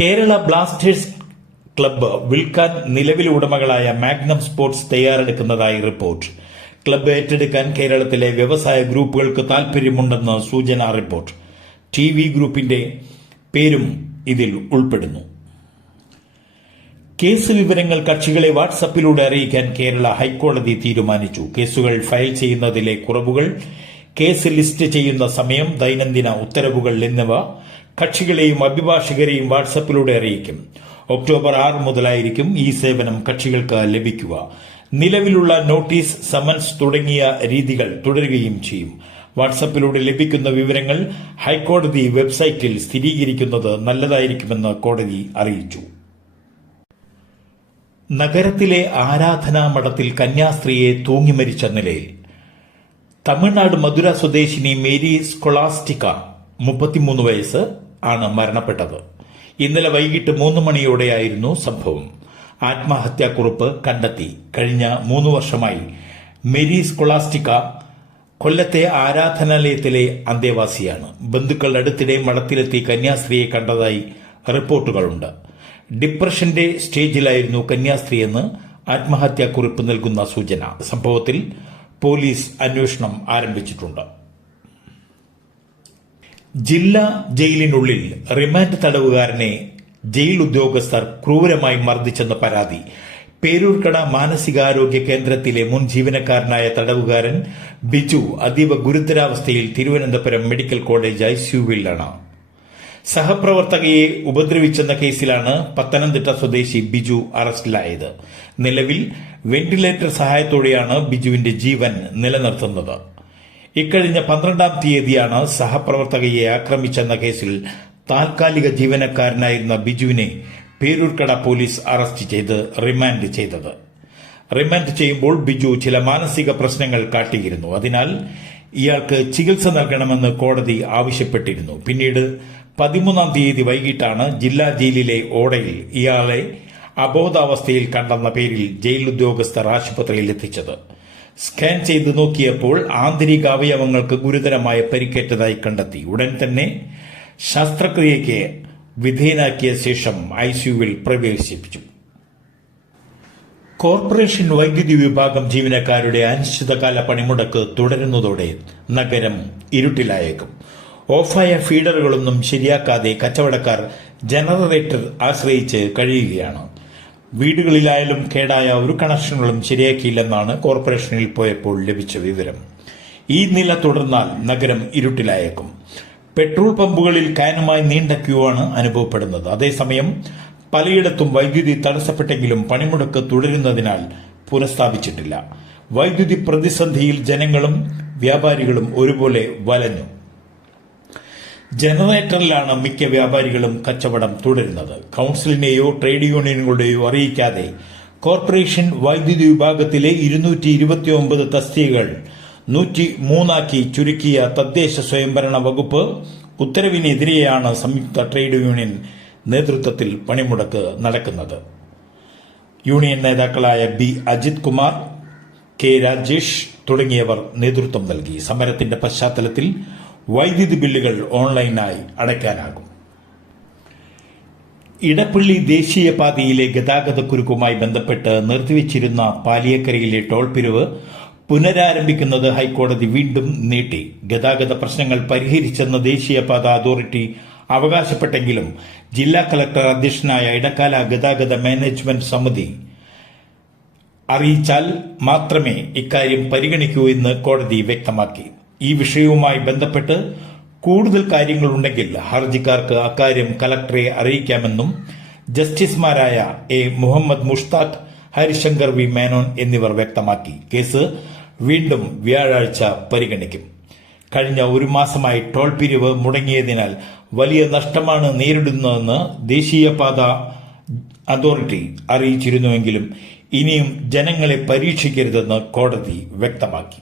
Kerala Blasters club വിൽക്കാൻ നിലവിലെ ഉടമകളായ മാഗ്നം സ്പോർട്സ് തയ്യാറെടുക്കുന്നതായി റിപ്പോർട്ട്. ക്ലബ്ബ് ഏറ്റെടുക്കാൻ കേരളത്തിലെ വ്യവസായ ഗ്രൂപ്പുകൾക്ക് താൽപര്യമുണ്ടെന്ന് സൂചനാ റിപ്പോർട്ട്. ടി വി ഗ്രൂപ്പിന്റെ പേരും ഇതിൽ ഉൾപ്പെടുന്നു. കേസ് വിവരങ്ങൾ കക്ഷികളെ വാട്സപ്പിലൂടെ അറിയിക്കാൻ കേരള ഹൈക്കോടതി തീരുമാനിച്ചു. കേസുകൾ ഫയൽ ചെയ്യുന്നതിലെ കുറവുകൾ കേസ് ലിസ്റ്റ് ചെയ്യുന്ന സമയം ദൈനംദിന ഉത്തരവുകൾ എന്നിവ കക്ഷികളെയും അഭിഭാഷകരെയും വാട്സപ്പിലൂടെ അറിയിക്കും. ഒക്ടോബർ ആറ് മുതലായിരിക്കും ഈ സേവനം കക്ഷികൾക്ക് ലഭിക്കുക. നിലവിലുള്ള നോട്ടീസ് സമൻസ് തുടങ്ങിയ രീതികൾ തുടരുകയും ചെയ്യും. വാട്സപ്പിലൂടെ ലഭിക്കുന്ന വിവരങ്ങൾ ഹൈക്കോടതി വെബ്സൈറ്റിൽ സ്ഥിരീകരിക്കുന്നത് നല്ലതായിരിക്കുമെന്ന് കോടതി അറിയിച്ചു. നഗരത്തിലെ ആരാധനാ മഠത്തിൽ കന്യാസ്ത്രീയെ തൂങ്ങിമരിച്ച നിലയിൽ തമിഴ്നാട് മധുര സ്വദേശിനി മേരി സ്കൊളാസ്റ്റിക്ക മുപ്പത്തിമൂന്ന് വയസ്സ് ആണ് മരണപ്പെട്ടത്. ഇന്നലെ വൈകിട്ട് മൂന്ന് മണിയോടെയായിരുന്നു സംഭവം. ആത്മഹത്യാക്കുറിപ്പ് കണ്ടെത്തി. കഴിഞ്ഞ മൂന്ന് വർഷമായി മേരി സ്കൊളാസ്റ്റിക്ക കൊല്ലത്തെ ആരാധനാലയത്തിലെ അന്തേവാസിയാണ്. ബന്ധുക്കൾ അടുത്തിടെ മഠത്തിലെത്തി കന്യാസ്ത്രീയെ കണ്ടതായി റിപ്പോർട്ടുകളുണ്ട്. ഡിപ്രഷന്റെ സ്റ്റേജിലായിരുന്നു കന്യാസ്ത്രീയെന്ന് ആത്മഹത്യാക്കുറിപ്പ് നൽകുന്ന സൂചന. സംഭവത്തിൽ പോലീസ് അന്വേഷണം ആരംഭിച്ചിട്ടുണ്ട്. ജില്ലാ ജയിലിനുള്ളിൽ റിമാൻഡ് തടവുകാരനെ ജയിൽ ഉദ്യോഗസ്ഥർ ക്രൂരമായി മർദ്ദിച്ചെന്ന പരാതി. പേരൂർക്കട മാനസികാരോഗ്യ കേന്ദ്രത്തിലെ മുൻ ജീവനക്കാരനായ തടവുകാരൻ ബിജു അതീവ ഗുരുതരാവസ്ഥയിൽ തിരുവനന്തപുരം മെഡിക്കൽ കോളേജ് ഐസിയുവിലാണ് സഹപ്രവർത്തകയെ ഉപദ്രവിച്ചെന്ന കേസിലാണ് പത്തനംതിട്ട സ്വദേശി ബിജു അറസ്റ്റിലായത്. നിലവിൽ വെന്റിലേറ്റർ സഹായത്തോടെയാണ് ബിജുവിന്റെ ജീവൻ നിലനിർത്തുന്നത്. ഇക്കഴിഞ്ഞ പന്ത്രണ്ടാം തീയതിയാണ് സഹപ്രവർത്തകയെ ആക്രമിച്ചെന്ന കേസിൽ താൽക്കാലിക ജീവനക്കാരനായിരുന്ന ബിജുവിനെ പേരൂർക്കട പോലീസ് അറസ്റ്റ് ചെയ്ത് റിമാൻഡ് ചെയ്തത്. റിമാൻഡ് ചെയ്യുമ്പോൾ ബിജു ചില മാനസിക പ്രശ്നങ്ങൾ കാട്ടിയിരുന്നു. അതിനാൽ ഇയാൾക്ക് ചികിത്സ നൽകണമെന്ന് കോടതി ആവശ്യപ്പെട്ടിരുന്നു. പിന്നീട് പതിമൂന്നാം തീയതി വൈകിട്ടാണ് ജില്ലാ ജയിലിലെ ഓടയിൽ ഇയാളെ അബോധാവസ്ഥയിൽ കണ്ടെന്ന പേരിൽ ജയിൽ ഉദ്യോഗസ്ഥർ ആശുപത്രിയിൽ എത്തിച്ചത്. സ്കാൻ ചെയ്ത് നോക്കിയപ്പോൾ ആന്തരിക അവയവങ്ങൾക്ക് ഗുരുതരമായ പരിക്കേറ്റതായി കണ്ടെത്തി. ഉടൻ തന്നെ ശസ്ത്രക്രിയയ്ക്ക് വിധേയനാക്കിയ ശേഷം ഐസിയുവിൽ പ്രവേശിപ്പിച്ചു. കോർപ്പറേഷൻ വൈദ്യുതി വിഭാഗം ജീവനക്കാരുടെ അനിശ്ചിതകാല പണിമുടക്ക് തുടരുന്നതോടെ നഗരം ഇരുട്ടിലായേക്കും. ഓഫായ ഫീഡറുകളൊന്നും ശരിയാക്കാതെ കച്ചവടക്കാർ ജനറേറ്റർ ആശ്രയിച്ച് കഴിയുകയാണ്. വീടുകളിലായാലും കേടായ ഒരു കണക്ഷനുകളും ശരിയാക്കിയില്ലെന്നാണ് കോർപ്പറേഷനിൽ പോയപ്പോൾ ലഭിച്ച വിവരം. ഈ നില തുടർന്നാൽ നഗരം ഇരുട്ടിലായേക്കും. പെട്രോൾ പമ്പുകളിൽ കാനുമായി നീണ്ട ക്യൂ ആണ് അനുഭവപ്പെടുന്നത്. അതേസമയം പലയിടത്തും വൈദ്യുതി തടസ്സപ്പെട്ടെങ്കിലും പണിമുടക്ക് തുടരുന്നതിനാൽ പുനഃസ്ഥാപിച്ചിട്ടില്ല. വൈദ്യുതി പ്രതിസന്ധിയിൽ ജനങ്ങളും വ്യാപാരികളും ഒരുപോലെ വലഞ്ഞു. ജനറേറ്ററിലാണ് മിക്ക വ്യാപാരികളും കച്ചവടം തുടരുന്നത്. കൌൺസിലിനെയോ ട്രേഡ് യൂണിയനുകളുടെയോ അറിയിക്കാതെ കോർപ്പറേഷൻ വൈദ്യുതി വിഭാഗത്തിലെ ഇരുന്നൂറ്റി ഇരുപത്തിയൊമ്പത് തസ്തികകൾ നൂറ്റി മൂന്നാക്കി ചുരുക്കിയ തദ്ദേശ സ്വയംഭരണ വകുപ്പ് ഉത്തരവിനെതിരെയാണ് സംയുക്ത ട്രേഡ് യൂണിയൻ നേതൃത്വത്തിൽ പണിമുടക്ക് നടക്കുന്നത്. യൂണിയൻ നേതാക്കളായ ബി അജിത് കുമാർ കെ രാജേഷ് തുടങ്ങിയവർ നേതൃത്വം നൽകി. സമരത്തിന്റെ പശ്ചാത്തലത്തിൽ വൈദ്യുതി ബില്ലുകൾ ഓൺലൈനായി അടയ്ക്കാനാകും. ഇടപ്പള്ളി ദേശീയപാതയിലെ ഗതാഗതക്കുരുക്കുമായി ബന്ധപ്പെട്ട് നിർത്തിവച്ചിരുന്ന പാലിയക്കരയിലെ ടോൾ പിരിവ് പുനരാരംഭിക്കുന്നത് ഹൈക്കോടതി വീണ്ടും നീട്ടി. ഗതാഗത പ്രശ്നങ്ങൾ പരിഹരിച്ചെന്ന് ദേശീയപാത അതോറിറ്റി അവകാശപ്പെട്ടെങ്കിലും ജില്ലാ കളക്ടർ അധ്യക്ഷനായ ഇടക്കാല ഗതാഗത മാനേജ്മെന്റ് സമിതി അറിയിച്ചാൽ മാത്രമേ ഇക്കാര്യം പരിഗണിക്കൂ എന്ന് കോടതി വ്യക്തമാക്കി. ഈ വിഷയവുമായി ബന്ധപ്പെട്ട് കൂടുതൽ കാര്യങ്ങളുണ്ടെങ്കിൽ ഹർജിക്കാർക്ക് അക്കാര്യം കലക്ടറെ അറിയിക്കാമെന്നും ജസ്റ്റിസുമാരായ എ മുഹമ്മദ് മുഷ്താഖ് ഹരിശങ്കർ വി മേനോൻ എന്നിവർ വ്യക്തമാക്കി. കേസ് വീണ്ടും വ്യാഴാഴ്ച പരിഗണിക്കും. കഴിഞ്ഞ ഒരു മാസമായി ടോൾ പിരിവ് മുടങ്ങിയതിനാൽ വലിയ നഷ്ടമാണ് നേരിടുന്നതെന്ന് ദേശീയപാത അതോറിറ്റി അറിയിച്ചിരുന്നുവെങ്കിലും ഇനിയും ജനങ്ങളെ പരീക്ഷിക്കരുതെന്ന് കോടതി വ്യക്തമാക്കി.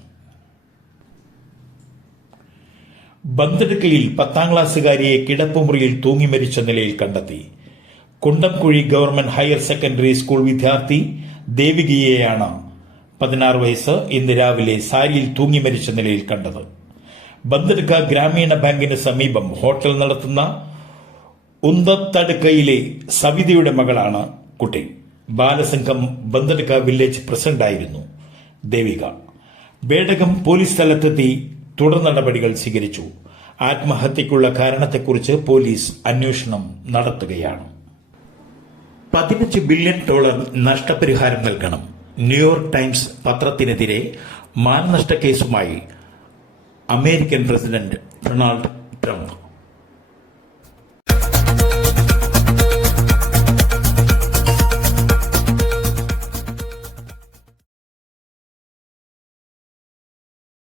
ബന്തെടുക്കലിൽ പത്താം ക്ലാസ്സുകാരിയെ കിടപ്പുമുറിയിൽ തൂങ്ങി മരിച്ച നിലയിൽ കണ്ടെത്തി. Kundamkuzhi government higher secondary school വിദ്യാർത്ഥി ദേവികയെയാണ് പതിനാറ് വയസ്സ് ഇന്ന് രാവിലെ സാരിയിൽ തൂങ്ങി മരിച്ച നിലയിൽ കണ്ടത്. ബന്തെടുക്ക ഗ്രാമീണ ബാങ്കിന് സമീപം ഹോട്ടൽ നടത്തുന്ന ഉന്തത്തടുക്കയിലെ സവിതയുടെ മകളാണ് കുട്ടി. ബാലസംഘം ബന്ദടുക്ക വില്ലേജ് പ്രസിഡന്റായിരുന്നു ദേവിക. ബേഡകം പോലീസ് സ്ഥലത്തെത്തി തുടർ നടപടികൾ സ്വീകരിച്ചു. ആത്മഹത്യക്കുള്ള കാരണത്തെക്കുറിച്ച് പോലീസ് അന്വേഷണം നടത്തുകയാണ്. പതിനഞ്ച് ബില്യൺ ഡോളർ നഷ്ടപരിഹാരം നൽകണം. ന്യൂയോർക്ക് ടൈംസ് പത്രത്തിനെതിരെ മാനനഷ്ട കേസുമായി അമേരിക്കൻ പ്രസിഡന്റ് ഡൊണാൾഡ് ട്രംപ്.